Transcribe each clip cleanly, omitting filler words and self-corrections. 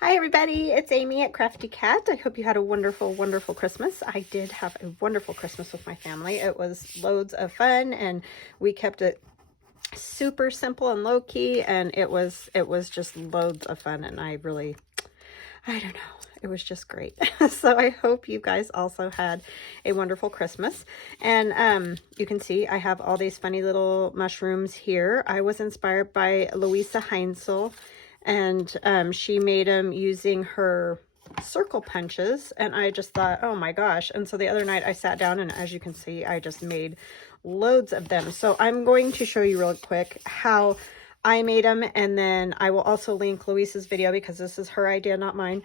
Hi everybody, it's Amy at Crafty Cat. I hope you had a wonderful, wonderful Christmas. I did have a wonderful Christmas with my family. It was loads of fun and we kept it super simple and low-key, and it was just loads of fun, and I don't know, it was just great. So I hope you guys also had a wonderful Christmas. And you can see I have all these funny little mushrooms here. I was inspired by Luise Heinzl, and she made them using her circle punches, and I just thought, oh my gosh. And so the other night I sat down, and as you can see, I just made loads of them. So I'm going to show you real quick how I made them, and then I will also link Luise's video because this is her idea, not mine.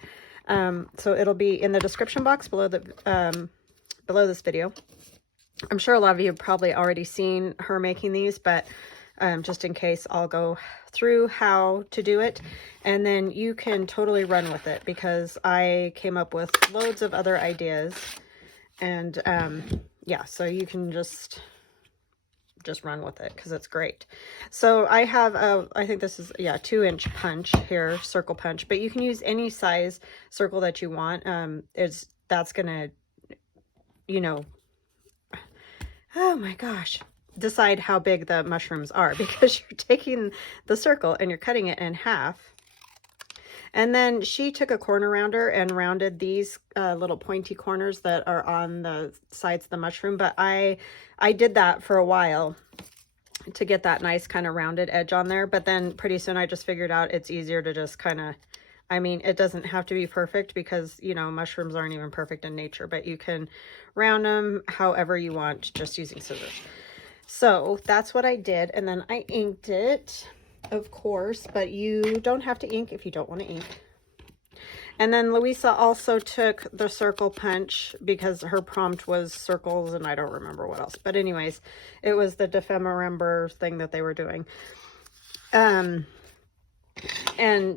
So it'll be in the description box below below this video. I'm sure a lot of you have probably already seen her making these, but just in case, I'll go through how to do it, and then you can totally run with it because I came up with loads of other ideas. And yeah, so you can just run with it because it's great. So I have I think this is, yeah, 2-inch punch here, circle punch, but you can use any size circle that you want. That's gonna, you know, oh my gosh, decide how big the mushrooms are, because you're taking the circle and you're cutting it in half. And then she took a corner rounder and rounded these little pointy corners that are on the sides of the mushroom. But I did that for a while to get that nice kind of rounded edge on there. But then pretty soon I just figured out it's easier to just kind of, I mean, it doesn't have to be perfect because, you know, mushrooms aren't even perfect in nature, but you can round them however you want just using scissors. So that's what I did. And then I inked it, of course, but you don't have to ink if you don't want to ink. And then Luisa also took the circle punch because her prompt was circles and I don't remember what else. But anyways, it was the dephemerember thing that they were doing. And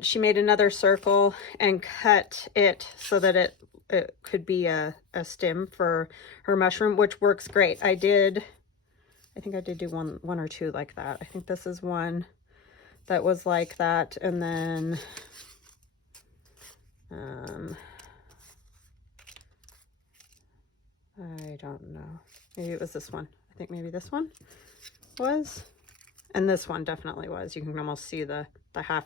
she made another circle and cut it so that it could be a stem for her mushroom, which works great. I think I did do one or two like that. I think this is one that was like that. And then I don't know. Maybe it was this one. I think maybe this one was. And this one definitely was. You can almost see the half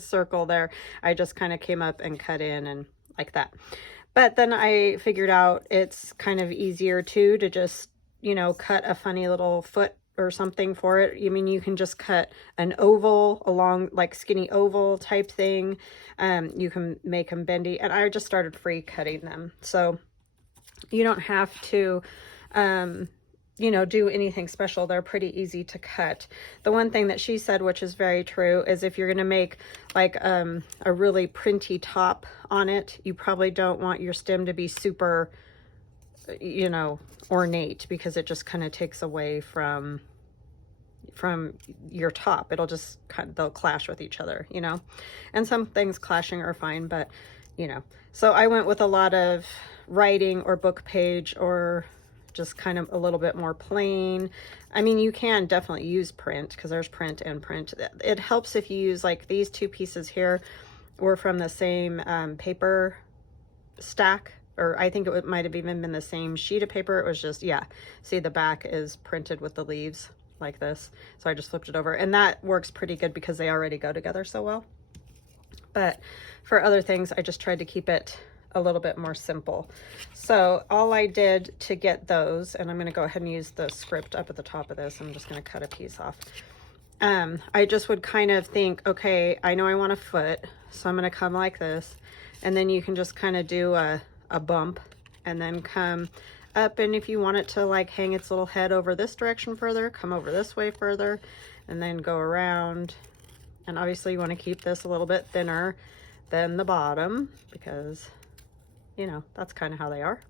circle there. I just kind of came up and cut in and like that. But then I figured out it's kind of easier too to just, you know, cut a funny little foot or something for it. I mean, you can just cut an oval along, like skinny oval type thing. You can make them bendy, and I just started free cutting them. So you don't have to, you know, do anything special. They're pretty easy to cut. The one thing that she said, which is very true, is if you're going to make like a really printy top on it, you probably don't want your stem to be super, you know, ornate, because it just kind of takes away from your top. It'll just they'll clash with each other, you know. And some things clashing are fine, but you know. So I went with a lot of writing or book page, or just kind of a little bit more plain. I mean, you can definitely use print because there's print and print. It helps if you use like these two pieces here were from the same paper stack, or I think it might have even been the same sheet of paper. It was just, yeah, see, the back is printed with the leaves like this, so I just flipped it over, and that works pretty good because they already go together so well. But for other things, I just tried to keep it a little bit more simple. So all I did to get those, and I'm going to go ahead and use the script up at the top of this. I'm just going to cut a piece off. I just would kind of think, okay, I know I want a foot, so I'm going to come like this, and then you can just kind of do a bump and then come up, and if you want it to like hang its little head over this direction further, come over this way further, and then go around. And obviously you want to keep this a little bit thinner than the bottom because, you know, that's kind of how they are.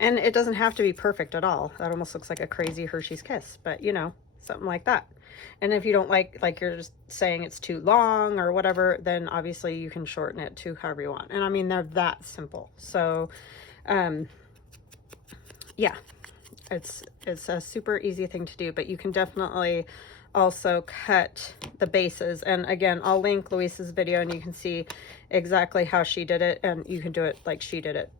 And it doesn't have to be perfect at all. That almost looks like a crazy Hershey's Kiss, but you know, something like that. And if you don't like you're just saying it's too long or whatever, then obviously you can shorten it to however you want. And I mean, they're that simple. So yeah, it's a super easy thing to do, but you can definitely also cut the bases. And again, I'll link Luise's video and you can see exactly how she did it, and you can do it like she did it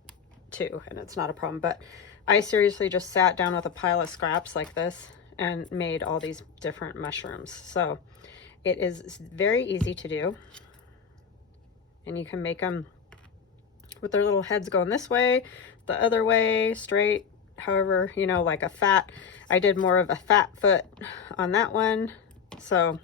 too, and it's not a problem. But I seriously just sat down with a pile of scraps like this and made all these different mushrooms. So it is very easy to do, and you can make them with their little heads going this way, the other way, straight, however, you know, like a fat. I did more of a fat foot on that one. So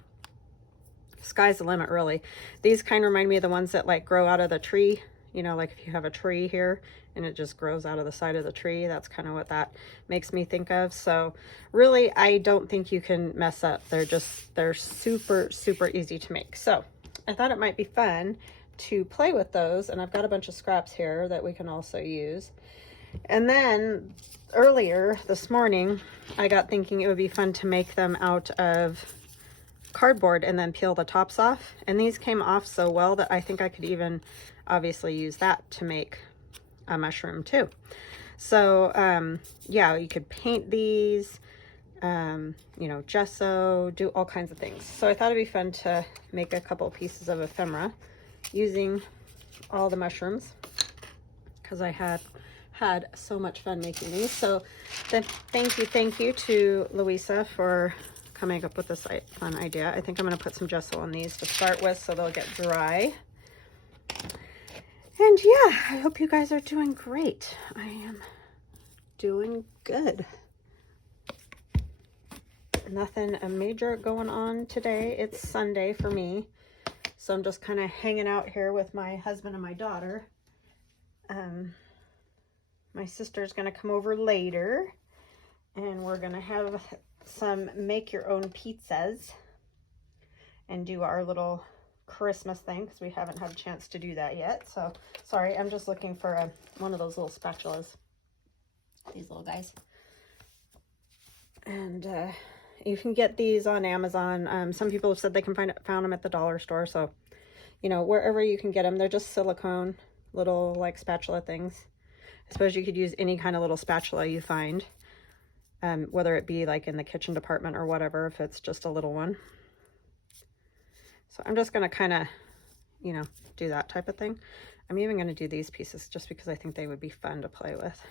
sky's the limit, really. These kind of remind me of the ones that like grow out of the tree, you know, like if you have a tree here and it just grows out of the side of the tree. That's kind of what that makes me think of. So really, I don't think you can mess up. They're super, super easy to make. So I thought it might be fun to play with those, and I've got a bunch of scraps here that we can also use. And then earlier this morning, I got thinking it would be fun to make them out of cardboard and then peel the tops off. And these came off so well that I think I could even obviously use that to make a mushroom too. So yeah, you could paint these, you know, gesso, do all kinds of things. So I thought it'd be fun to make a couple pieces of ephemera using all the mushrooms, because I had so much fun making these. So then thank you to Luise for coming up with this fun idea. I think I'm going to put some gesso on these to start with so they'll get dry. And yeah, I hope you guys are doing great. I am doing good. Nothing major going on today. It's Sunday for me, so I'm just kind of hanging out here with my husband and my daughter. My sister's going to come over later, and we're going to have some make your own pizzas and do our little Christmas thing, because we haven't had a chance to do that yet. So sorry, I'm just looking for one of those little spatulas, these little guys. And you can get these on Amazon. Some people have said they can found them at the dollar store. So, you know, wherever you can get them, they're just silicone little like spatula things. I suppose you could use any kind of little spatula you find, whether it be like in the kitchen department or whatever, if it's just a little one. So I'm just going to kind of, you know, do that type of thing. I'm even going to do these pieces just because I think they would be fun to play with.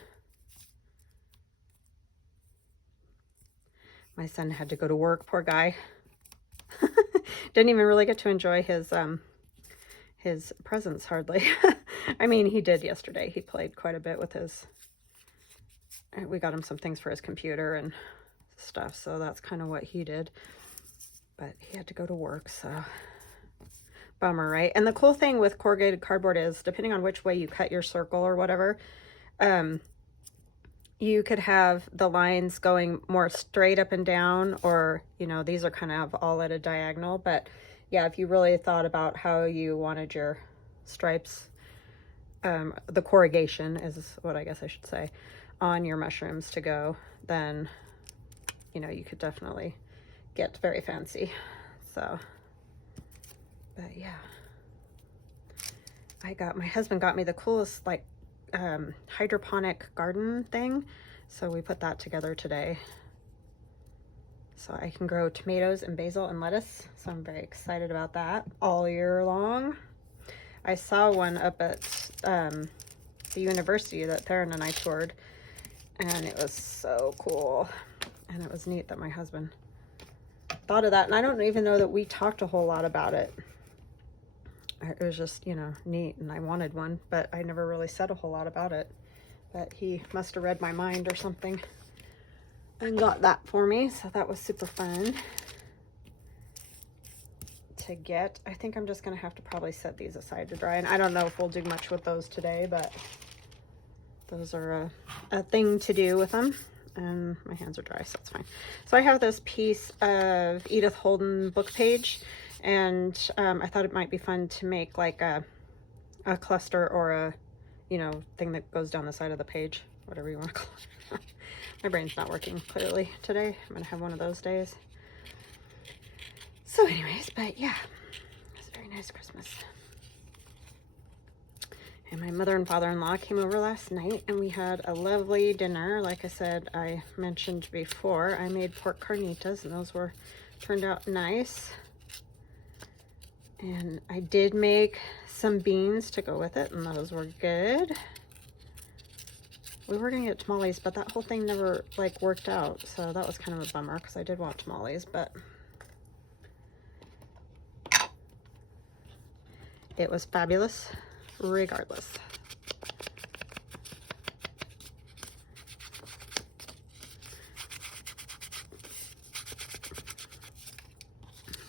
My son had to go to work, poor guy. Didn't even really get to enjoy his presents hardly. I mean, he did yesterday. He played quite a bit with his, we got him some things for his computer and stuff, so that's kind of what he did. But he had to go to work, so bummer, right? And the cool thing with corrugated cardboard is, depending on which way you cut your circle or whatever, you could have the lines going more straight up and down, or, you know, these are kind of all at a diagonal. But yeah, if you really thought about how you wanted your stripes, the corrugation is what I guess I should say, on your mushrooms to go, then, you know, you could definitely get very fancy. So, but yeah, my husband got me the coolest like hydroponic garden thing, so we put that together today, so I can grow tomatoes and basil and lettuce. So I'm very excited about that all year long. I saw one up at the university that Theron and I toured, and it was so cool, and it was neat that my husband thought of that. And I don't even know that we talked a whole lot about it. It was just, you know, neat, and I wanted one, but I never really said a whole lot about it. But he must have read my mind or something and got that for me, so that was super fun to get. I think I'm just going to have to probably set these aside to dry, and I don't know if we'll do much with those today, but those are a thing to do with them. And my hands are dry, so it's fine. So I have this piece of Edith Holden book page, and I thought it might be fun to make like a cluster or a, you know, thing that goes down the side of the page, whatever you want to call it. My brain's not working clearly today. I'm gonna have one of those days. So anyways, but yeah, it was a very nice Christmas. And my mother and father-in-law came over last night, and we had a lovely dinner. Like I said, I mentioned before, I made pork carnitas, and those were turned out nice. And I did make some beans to go with it, and those were good. We were gonna get tamales, but that whole thing never like worked out, so that was kind of a bummer because I did want tamales, but it was fabulous regardless.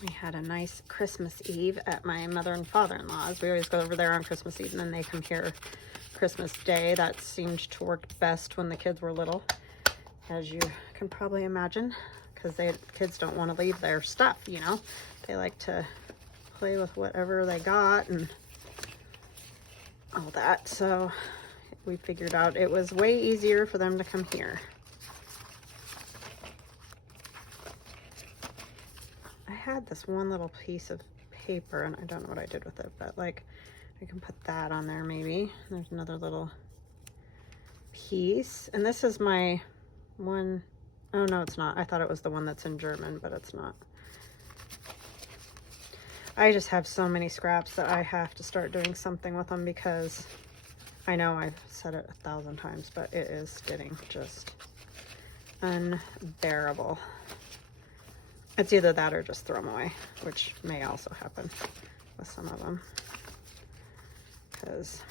We had a nice Christmas Eve at my mother and father-in-law's. We always go over there on Christmas Eve, and then they come here Christmas Day. That seemed to work best when the kids were little, as you can probably imagine, because kids don't want to leave their stuff, you know. They like to play with whatever they got and all that. So we figured out it was way easier for them to come here. I had this one little piece of paper, and I don't know what I did with it, but like I can put that on there maybe. There's another little piece, and this is my one. Oh no, it's not. I thought it was the one that's in German, but it's not. I just have so many scraps that I have to start doing something with them, because I know I've said it 1,000 times, but it is getting just unbearable. It's either that or just throw them away, which may also happen with some of them, because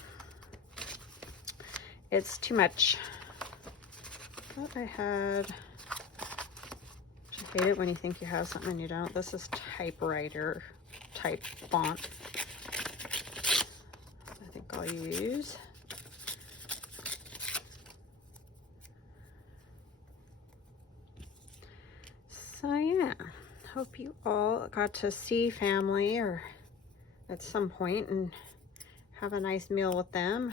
it's too much. But I had, I hate it when you think you have something and you don't. This is typewriter type font. I think I'll use. So yeah, hope you all got to see family or at some point and have a nice meal with them.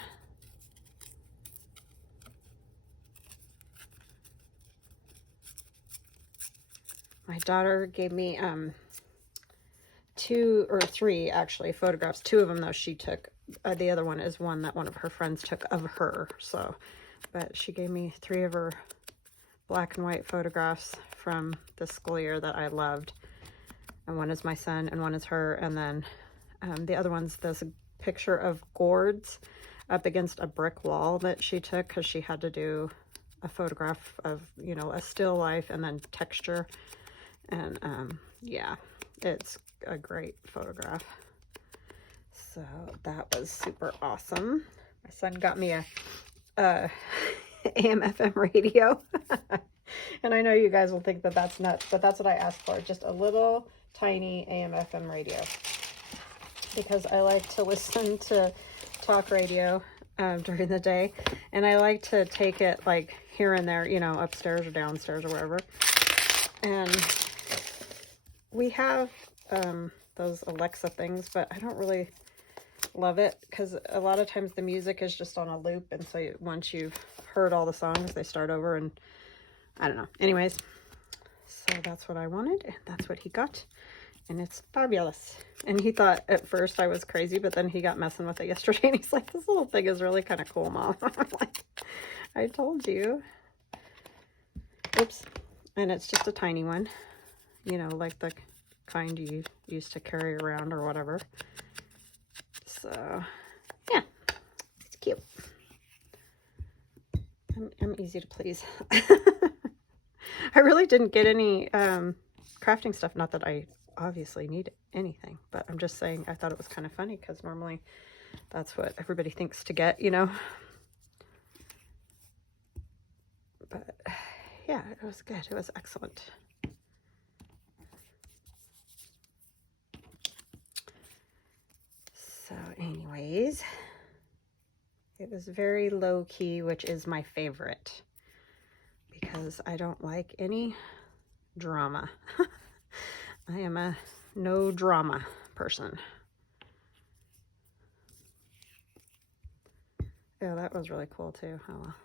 My daughter gave me 2 or 3 actually photographs. 2 of them though she took. The other one is one that one of her friends took of her. So, but she gave me 3 of her black and white photographs from the school year that I loved. And one is my son and one is her. And then the other one's this picture of gourds up against a brick wall that she took because she had to do a photograph of, you know, a still life and then texture. And yeah, it's a great photograph. So that was super awesome. My son got me a AM FM radio. And I know you guys will think that that's nuts, but that's what I asked for. Just a little tiny AM FM radio. Because I like to listen to talk radio during the day. And I like to take it like here and there, you know, upstairs or downstairs or wherever. And we have those Alexa things, but I don't really love it because a lot of times the music is just on a loop, and so once you've heard all the songs, they start over, and I don't know. Anyways, so that's what I wanted, and that's what he got, and it's fabulous. And he thought at first I was crazy, but then he got messing with it yesterday, and he's like, "This little thing is really kind of cool, Mom." I'm like, "I told you." Oops. And it's just a tiny one, you know, like the kind you used to carry around or whatever. So yeah, it's cute. I'm easy to please. I really didn't get any crafting stuff, not that I obviously need anything, but I'm just saying I thought it was kind of funny because normally that's what everybody thinks to get, you know. But yeah, it was good. It was excellent. So anyways, it was very low key, which is my favorite because I don't like any drama. I am a no drama person. Yeah, that was really cool too. Oh, well.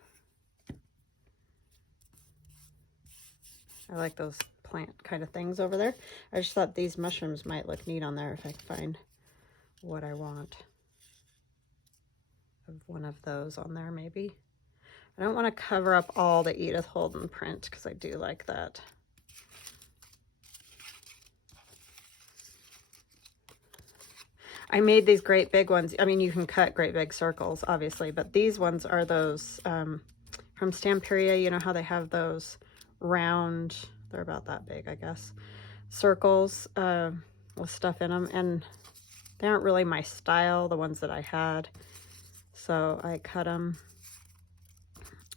I like those plant kind of things over there. I just thought these mushrooms might look neat on there if I can find what I want of one of those on there maybe. I don't want to cover up all the Edith Holden print because I do like that. I made these great big ones. I mean, you can cut great big circles, obviously, but these ones are those from Stamperia. You know how they have those round, they're about that big, I guess, circles with stuff in them. And they aren't really my style, the ones that I had. So I cut them.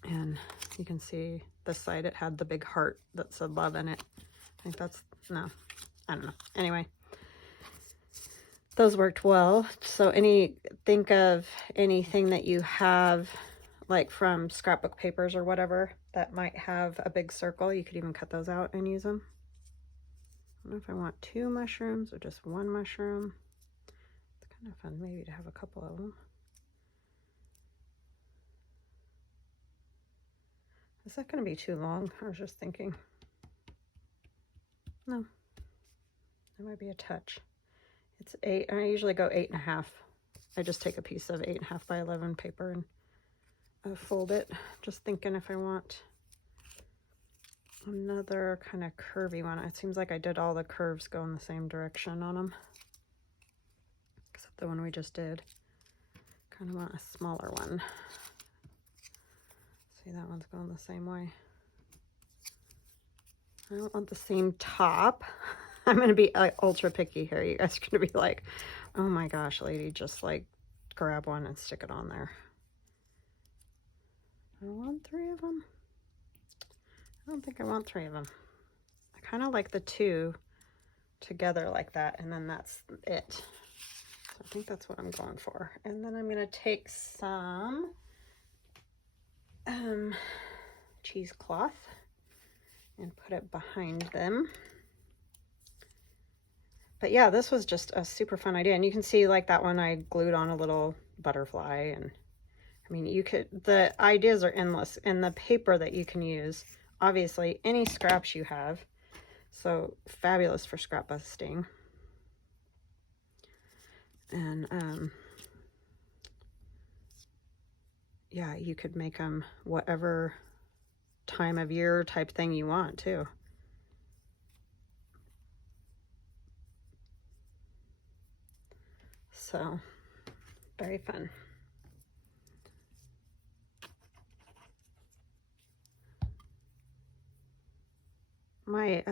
And you can see this side, it had the big heart that said love in it. I think that's, no, I don't know. Anyway. Those worked well. So think of anything that you have, like from scrapbook papers or whatever, that might have a big circle. You could even cut those out and use them. I don't know if I want 2 mushrooms or just 1 mushroom. It's kind of fun maybe to have a couple of them. Is that going to be too long? I was just thinking. No, that might be a touch. It's 8, and I usually go 8.5. I just take a piece of 8.5 by 11 paper and fold it. Just thinking if I want another kind of curvy one. It seems like I did all the curves go in the same direction on them, except the one we just did. Kind of want a smaller one. See, that one's going the same way. I don't want the same top. I'm going to be ultra picky here. You guys are going to be like, oh my gosh, lady, just like grab one and stick it on there. I want 3 of them. I don't think I want 3 of them. I kind of like the 2 together like that, and then that's it. So I think that's what I'm going for. And then I'm going to take some cheesecloth and put it behind them. But yeah, this was just a super fun idea. And you can see like that one I glued on a little butterfly. And I mean, the ideas are endless. And the paper that you can use, obviously, any scraps you have. So fabulous for scrap busting. And yeah, you could make them whatever time of year type thing you want too. So, very fun. My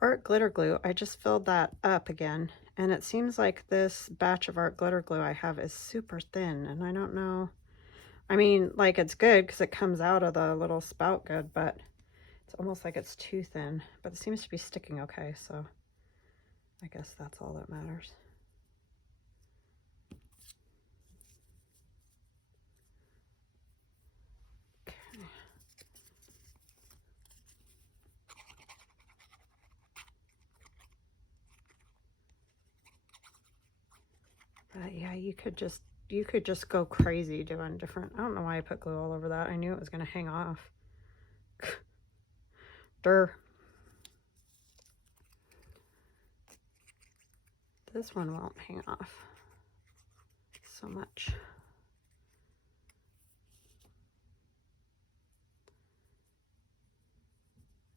art glitter glue, I just filled that up again, and it seems like this batch of art glitter glue I have is super thin, and I don't know. I mean, like, it's good because it comes out of the little spout good, but it's almost like it's too thin. But it seems to be sticking okay, so I guess that's all that matters. But yeah, you could just go crazy doing different. I don't know why I put glue all over that. I knew it was going to hang off. Durr. This one won't hang off so much.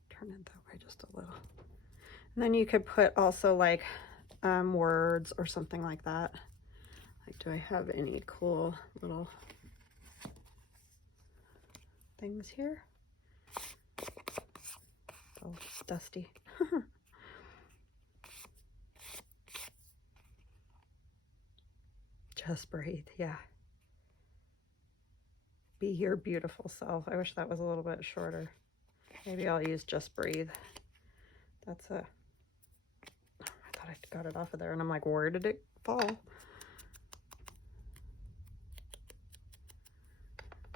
Turn it that way just a little. And then you could put also like words or something like that. Like, do I have any cool little things here? Oh, dusty. Just breathe, yeah. Be your beautiful self. I wish that was a little bit shorter. Maybe I'll use just breathe. That's a, I thought I got it off of there and I'm like, where did it fall?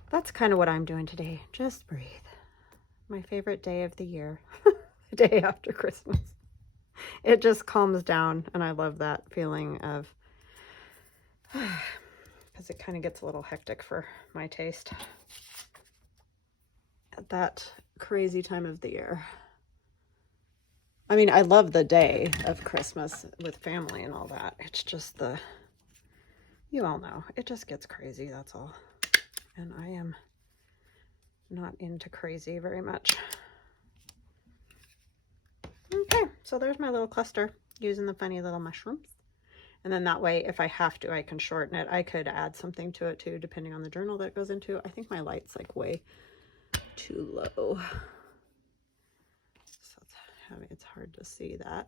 That's kind of what I'm doing today. Just breathe. My favorite day of the year. The day after Christmas. It just calms down, and I love that feeling of, because it kind of gets a little hectic for my taste at that crazy time of the year. I mean, I love the day of Christmas with family and all that. It's just you all know, it just gets crazy, that's all. And I am not into crazy very much. Okay, so there's my little cluster using the funny little mushrooms. And then that way, if I have to, I can shorten it. I could add something to it too, depending on the journal that it goes into. I think my light's like way too low. So it's hard to see that.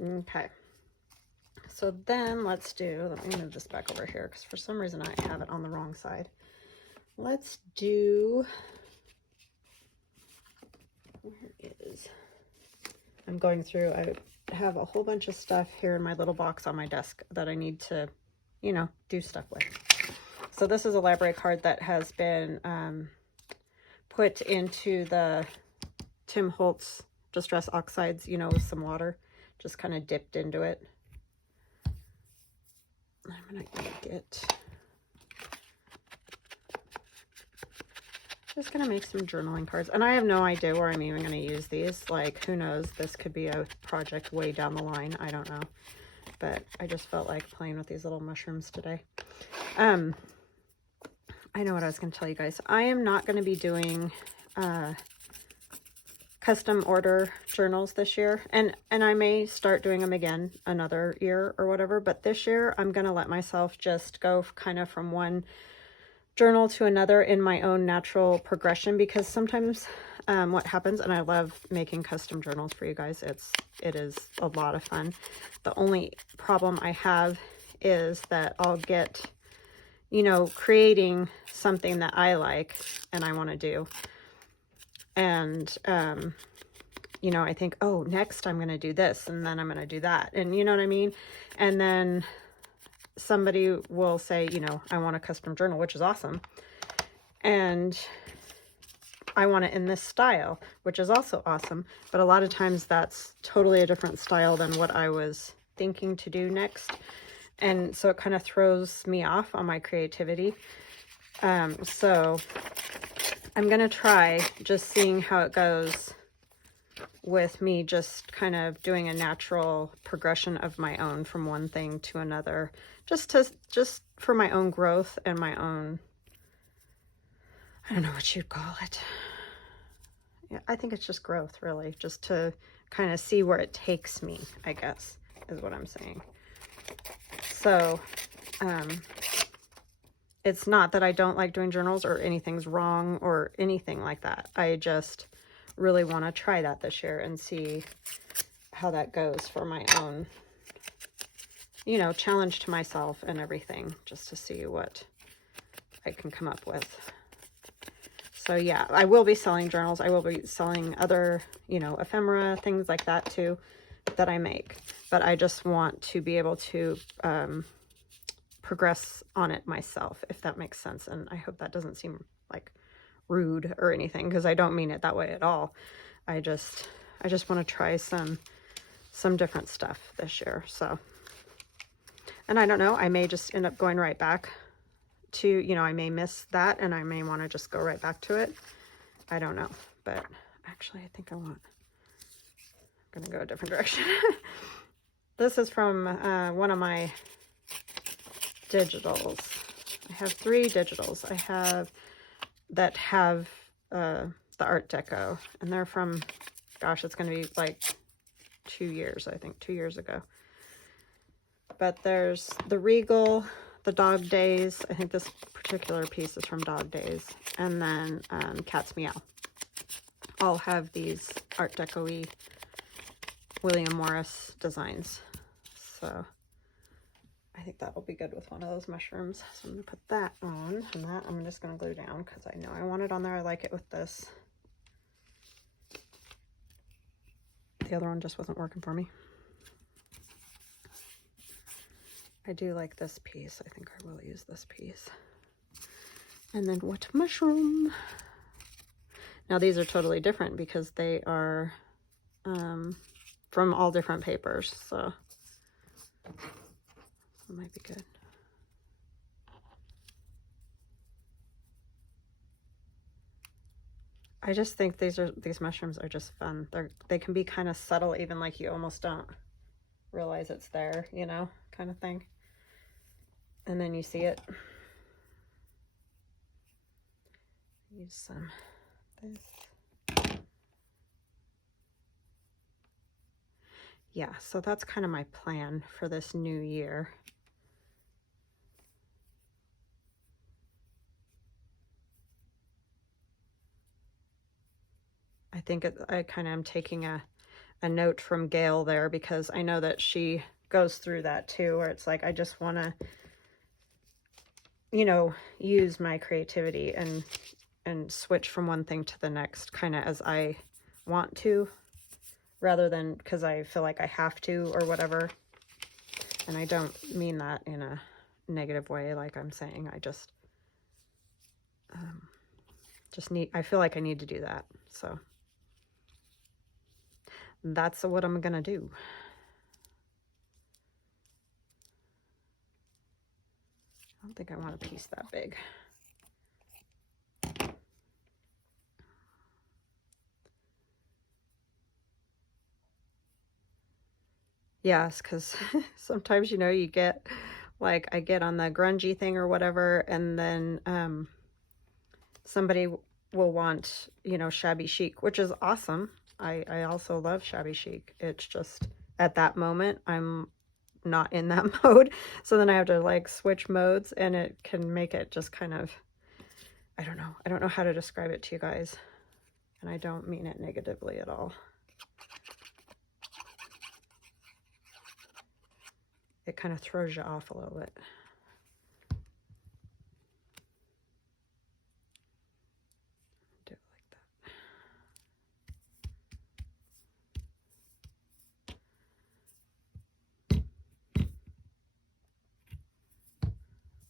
Okay. So then let's do, let me move this back over here because for some reason I have it on the wrong side. Let's do, where is, I'm going through, I have a whole bunch of stuff here in my little box on my desk that I need to, you know, do stuff with. So this is a library card that has been put into the Tim Holtz Distress Oxides, you know, with some water, just kind of dipped into it. I'm gonna just gonna make some journaling cards, and I have no idea where I'm even gonna use these. Like, who knows, this could be a project way down the line, I don't know, but I just felt like playing with these little mushrooms today. I know what I was gonna tell you guys. I am not gonna be doing custom order journals this year, and I may start doing them again another year or whatever, but this year I'm gonna let myself just go kind of from one journal to another in my own natural progression, because sometimes what happens, and I love making custom journals for you guys, it is a lot of fun. The only problem I have is that I'll get, you know, creating something that I like and I want to do, and you know, I think, oh, next I'm going to do this, and then I'm going to do that, and you know what I mean, and then somebody will say, you know, I want a custom journal, which is awesome, and I want it in this style, which is also awesome, but a lot of times that's totally a different style than what I was thinking to do next, and so it kind of throws me off on my creativity. So I'm gonna try just seeing how it goes with me just kind of doing a natural progression of my own from one thing to another, just for my own growth and my own, I don't know what you'd call it. Yeah, I think it's just growth, really, just to kind of see where it takes me, I guess, is what I'm saying. So, it's not that I don't like doing journals or anything's wrong or anything like that. I just really want to try that this year and see how that goes for my own, you know, challenge to myself and everything, just to see what I can come up with. So yeah, I will be selling journals. I will be selling other, you know, ephemera, things like that too, that I make. But I just want to be able to progress on it myself, if that makes sense. And I hope that doesn't seem like rude or anything, because I don't mean it that way at all. I just want to try some different stuff this year. So, and I don't know, I may just end up going right back to, you know, I may miss that and I may want to just go right back to it. I don't know, but actually I think I'm gonna go a different direction. This is from one of my digitals. I have 3 digitals. I have that have the Art Deco, and they're from, gosh, it's going to be like 2 years, I think, 2 years ago. But there's the Regal, the Dog Days. I think this particular piece is from Dog Days, and then Cat's Meow. All have these Art Deco-y William Morris designs. So I think that will be good with one of those mushrooms. So I'm going to put that on, and that I'm just going to glue down because I know I want it on there. I like it with this. The other one just wasn't working for me. I do like this piece. I think I will use this piece. And then what mushroom? Now these are totally different because they are from all different papers. So it might be good. I just think these mushrooms are just fun. They can be kind of subtle, even like you almost don't realize it's there, you know, kind of thing. And then you see it. Use some this. yeah, so that's kind of my plan for this new year. I think I kind of am taking a note from Gail there, because I know that she goes through that too, where it's like, I just want to, you know, use my creativity and switch from one thing to the next kind of as I want to, rather than because I feel like I have to or whatever. And I don't mean that in a negative way, like I'm saying. I just need, I feel like I need to do that. So that's what I'm gonna do. I don't think I want a piece that big. Yes, because sometimes, you know, you get, like, I get on the grungy thing or whatever, and then somebody will want, you know, shabby chic, which is awesome. I also love shabby chic. It's just, at that moment, I'm not in that mode. So then I have to, like, switch modes, and it can make it just kind of, I don't know. I don't know how to describe it to you guys. And I don't mean it negatively at all. It kind of throws you off a little bit. Do it like that.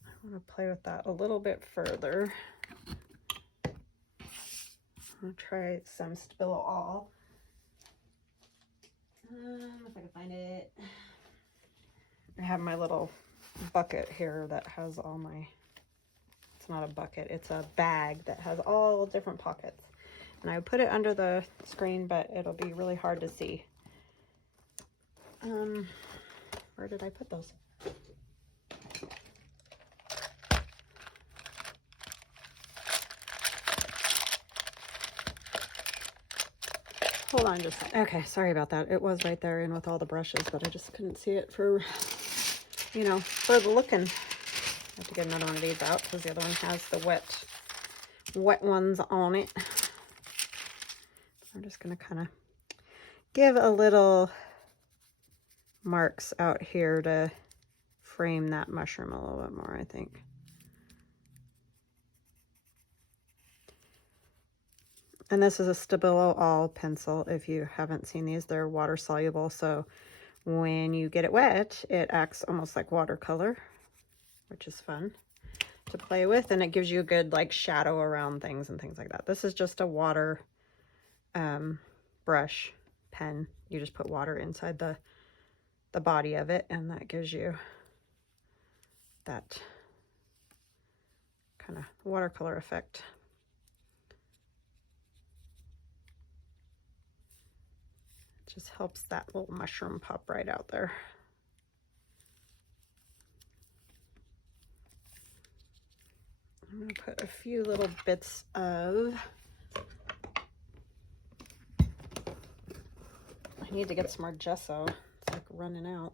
I want to play with that a little bit further. I'm going to try some Stabilo All. If I can find it. I have my little bucket here that has all my, it's not a bucket, it's a bag that has all different pockets. And I put it under the screen, but it'll be really hard to see. Where did I put those? Hold on just a second. Okay, sorry about that. It was right there in with all the brushes, but I just couldn't see it for, you know, for the looking. I have to get another one of these out because the other one has the wet ones on it. I'm just going to kind of give a little marks out here to frame that mushroom a little bit more, I think. And this is a Stabilo All pencil. If you haven't seen these, they're water soluble, so when you get it wet, it acts almost like watercolor, which is fun to play with, and it gives you a good, like, shadow around things and things like that. This is just a water brush pen. You just put water inside the body of it, and that gives you that kind of watercolor effect. It just helps that little mushroom pop right out there. I'm going to put a few little bits of, I need to get some more gesso. It's like running out.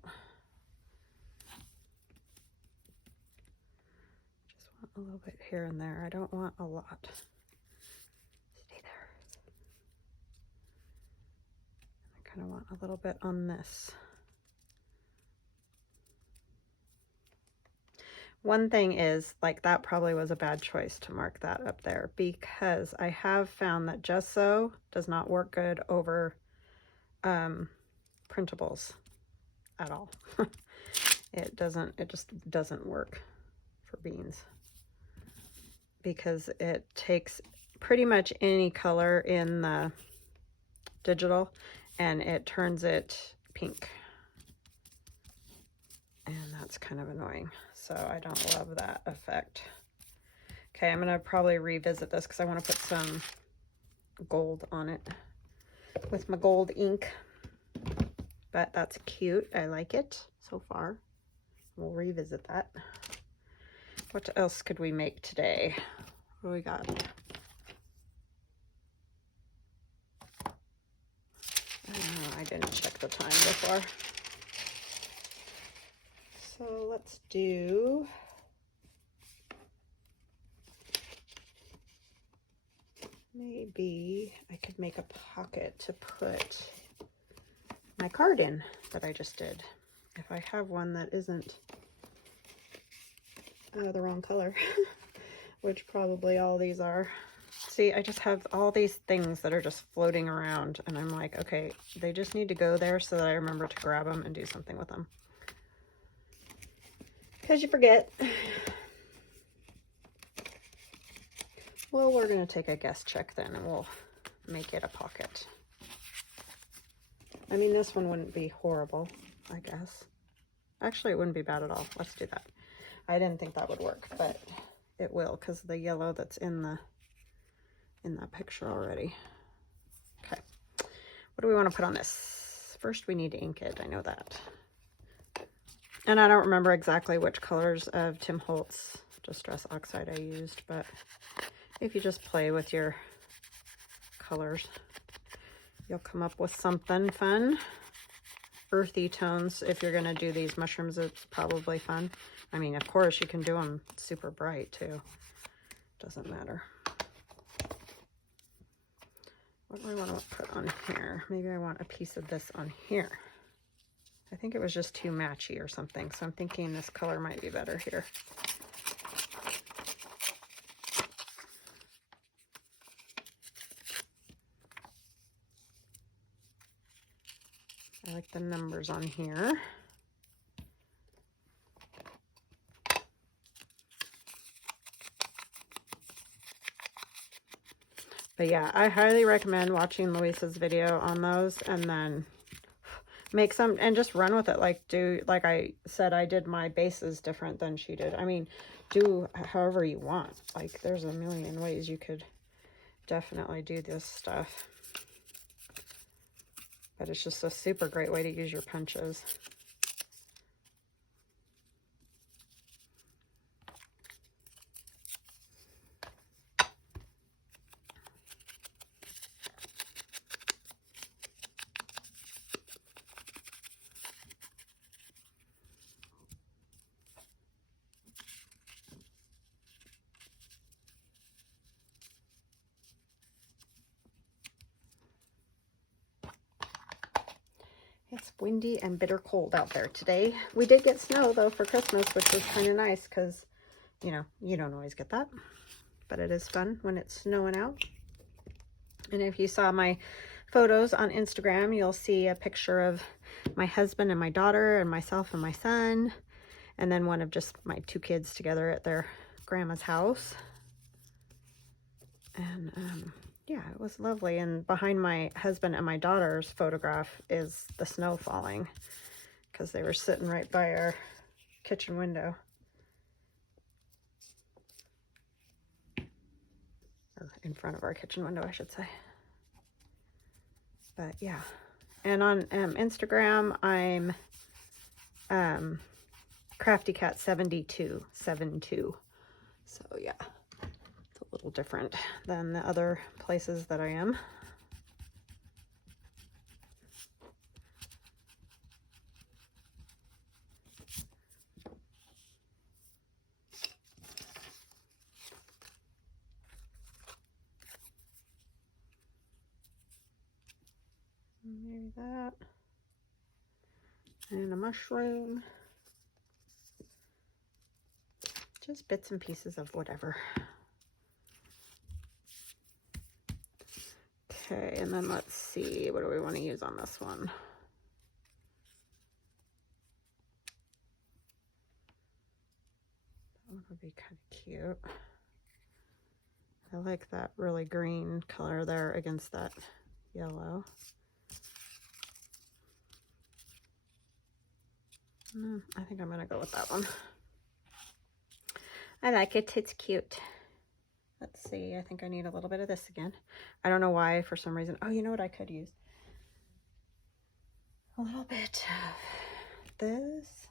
Just want a little bit here and there. I don't want a lot. Stay there. I kind of want a little bit on this. One thing is, like, that probably was a bad choice to mark that up there, because I have found that gesso does not work good over printables at all. It just doesn't work for beans, because it takes pretty much any color in the digital and it turns it pink, and that's kind of annoying. So I don't love that effect. Okay, I'm gonna probably revisit this because I want to put some gold on it with my gold ink. But that's cute. I like it so far. We'll revisit that. What else could we make today? What do we got? I don't know. I didn't check the time before. So let's do maybe I could make a pocket to put my card in that I just did. If I have one that isn't the wrong color, which probably all these are. See, I just have all these things that are just floating around, and I'm like, okay, they just need to go there so that I remember to grab them and do something with them. Because you forget. Well, we're going to take a guess check then, and we'll make it a pocket. I mean, this one wouldn't be horrible, I guess. Actually, it wouldn't be bad at all. Let's do that. I didn't think that would work, but it will because of the yellow that's in that picture already. Okay. What do we want to put on this? First, we need to ink it. I know that. And I don't remember exactly which colors of Tim Holtz Distress Oxide I used, but if you just play with your colors, you'll come up with something fun. Earthy tones, if you're going to do these mushrooms, it's probably fun. I mean, of course, you can do them super bright, too. Doesn't matter. What do I want to put on here? Maybe I want a piece of this on here. I think it was just too matchy or something, so I'm thinking this color might be better here. I like the numbers on here. But yeah, I highly recommend watching Luise's video on those and then make some and just run with it. Like I said, I did my bases different than she did. I mean, do however you want. Like there's a million ways you could definitely do this stuff. But it's just a super great way to use your punches. It's windy and bitter cold out there today. We did get snow though for Christmas, which was kind of nice because, you know, you don't always get that. But it is fun when it's snowing out. And if you saw my photos on Instagram, you'll see a picture of my husband and my daughter and myself and my son. And then one of just my two kids together at their grandma's house. And yeah, it was lovely. And behind my husband and my daughter's photograph is the snow falling because they were sitting right by our kitchen window. Or in front of our kitchen window, I should say. But yeah. And on Instagram, I'm CraftyCat72. So yeah. A little different than the other places that I am. Maybe that. And a mushroom. Just bits and pieces of whatever. Okay, and then let's see, what do we want to use on this one? That one would be kind of cute. I like that really green color there against that yellow. I think I'm going to go with that one. I like it. It's cute. Let's see. I think I need a little bit of this again. I don't know why, for some reason. Oh, you know what I could use? A little bit of this.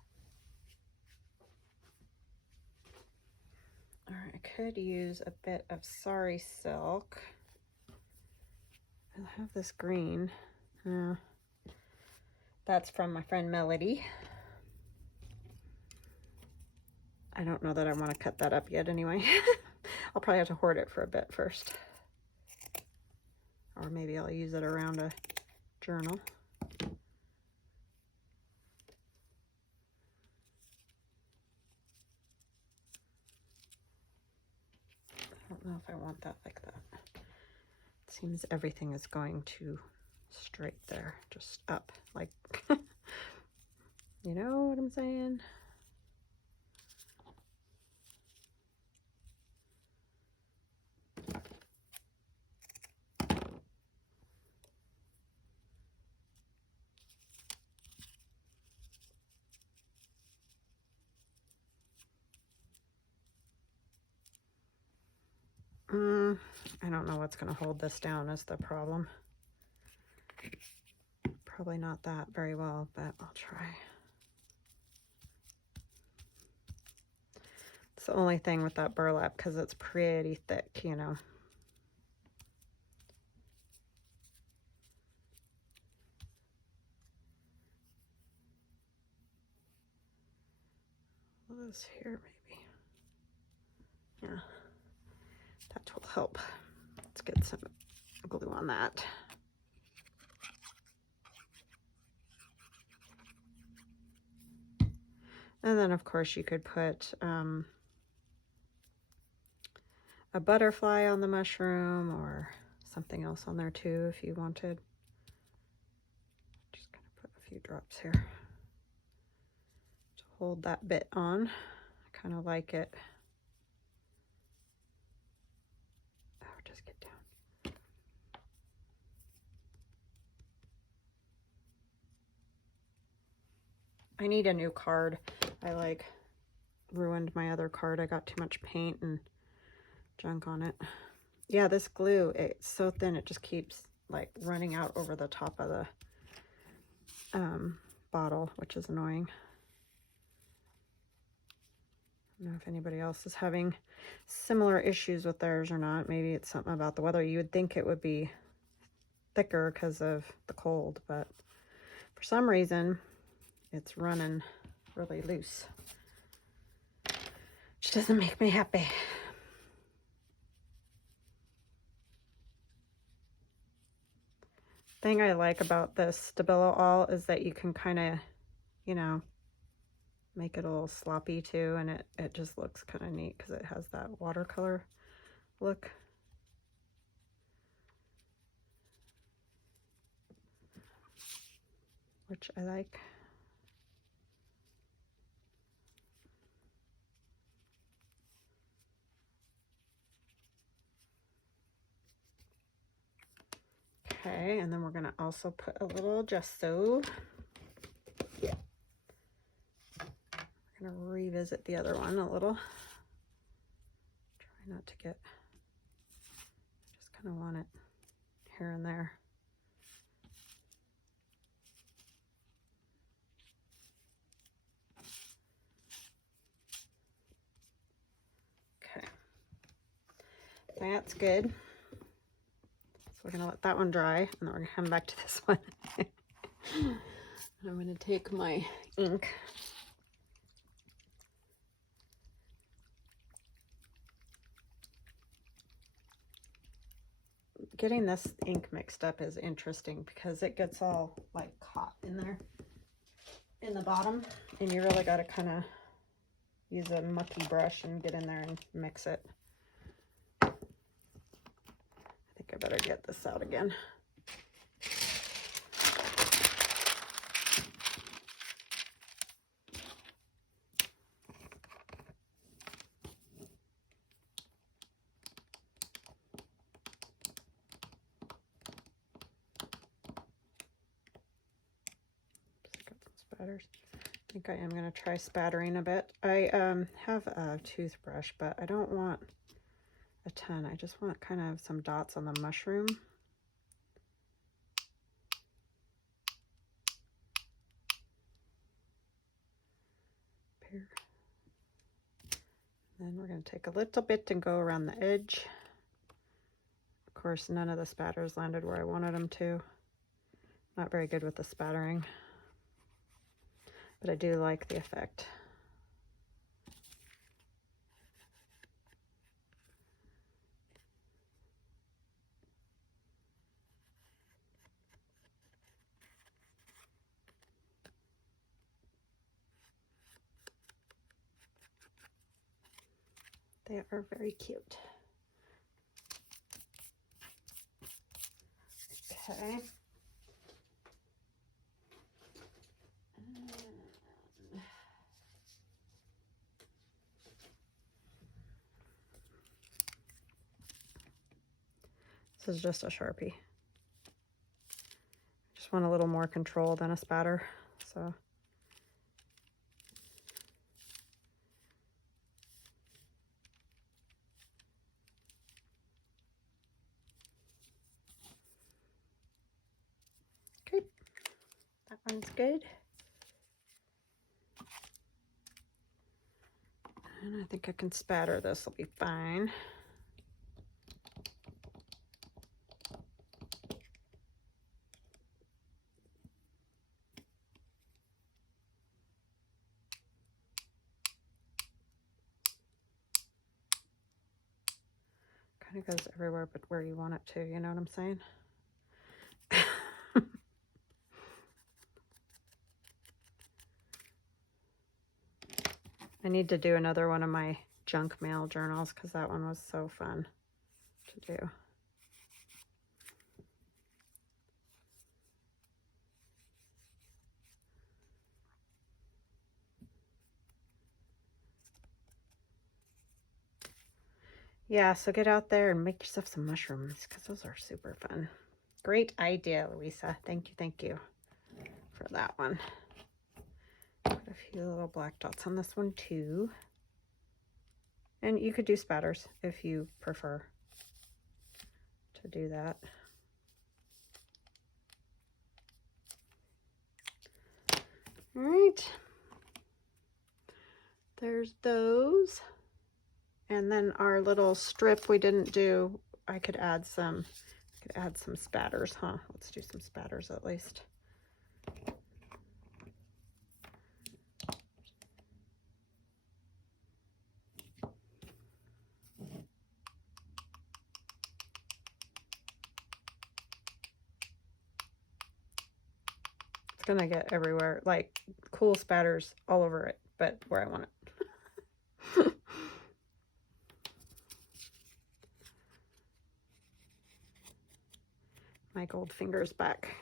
Or I could use a bit of Sari Silk. I'll have this green. That's from my friend Melody. I don't know that I want to cut that up yet anyway. I'll probably have to hoard it for a bit first. Or maybe I'll use it around a journal. I don't know if I want that like that. It seems everything is going too straight there, just up, like, you know what I'm saying? I don't know what's going to hold this down is the problem. Probably not that very well, but I'll try. It's the only thing with that burlap because it's pretty thick, you know. This here maybe. Yeah, that will help. Let's get some glue on that. And then of course you could put a butterfly on the mushroom or something else on there too if you wanted. Just gonna put a few drops here to hold that bit on. I kind of like it. Oh, just get down. I need a new card. I like ruined my other card. I got too much paint and junk on it. Yeah, this glue, it's so thin it just keeps like running out over the top of the bottle, which is annoying. I don't know if anybody else is having similar issues with theirs or not. Maybe it's something about the weather. You would think it would be thicker because of the cold, but for some reason it's running really loose, which doesn't make me happy. Thing I like about this Stabilo All is that you can kind of, you know, make it a little sloppy too, and it just looks kind of neat because it has that watercolor look. Which I like. Okay, and then we're gonna also put a little gesso. Yeah. We're gonna revisit the other one a little. Try not to get, I just kind of want it here and there. Okay, that's good. So we're gonna let that one dry, and then we're gonna come back to this one. And I'm gonna take my ink. Getting this ink mixed up is interesting because it gets all like caught in there in the bottom, and you really got to kind of use a mucky brush and get in there and mix it. I think I better get this out again. Spatters. I think I am going to try spattering a bit. I have a toothbrush, but I don't want a ton. I just want kind of some dots on the mushroom. Here. Then we're going to take a little bit and go around the edge. Of course, none of the spatters landed where I wanted them to. Not very good with the spattering. but I do like the effect. They are very cute. Okay. This is just a Sharpie. Just want a little more control than a spatter, so. Okay, that one's good. And I think I can spatter this, will be fine. Kind of goes everywhere but where you want it to, you know what I'm saying? I need to do another one of my junk mail journals because that one was so fun to do. Yeah, so get out there and make yourself some mushrooms because those are super fun. Great idea, Louisa. Thank you for that one. Put a few little black dots on this one too. And you could do spatters if you prefer to do that. All right. There's those. And then our little strip we didn't do, I could add some spatters, huh? Let's do some spatters at least. It's gonna get everywhere, like cool spatters all over it, but where I want it. My gold fingers back.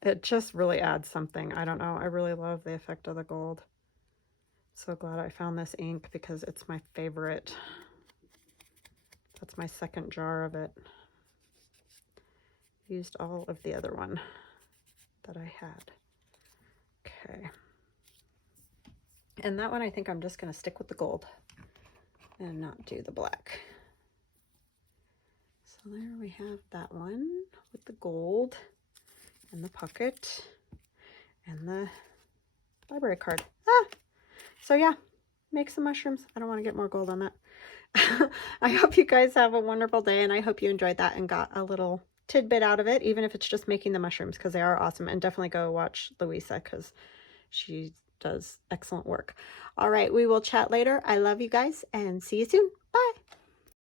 It just really adds something. I don't know. I really love the effect of the gold. So glad I found this ink because it's my favorite. That's my second jar of it. Used all of the other one that I had. Okay. And that one I think I'm just going to stick with the gold and not do the black. So there we have that one with the gold and the pocket and the library card. So yeah, make some mushrooms. I don't want to get more gold on that. I hope you guys have a wonderful day, and I hope you enjoyed that and got a little tidbit out of it, even if it's just making the mushrooms, because they are awesome. And definitely go watch Louisa because she does excellent work. All right, we will chat later. I love you guys and see you soon. Bye.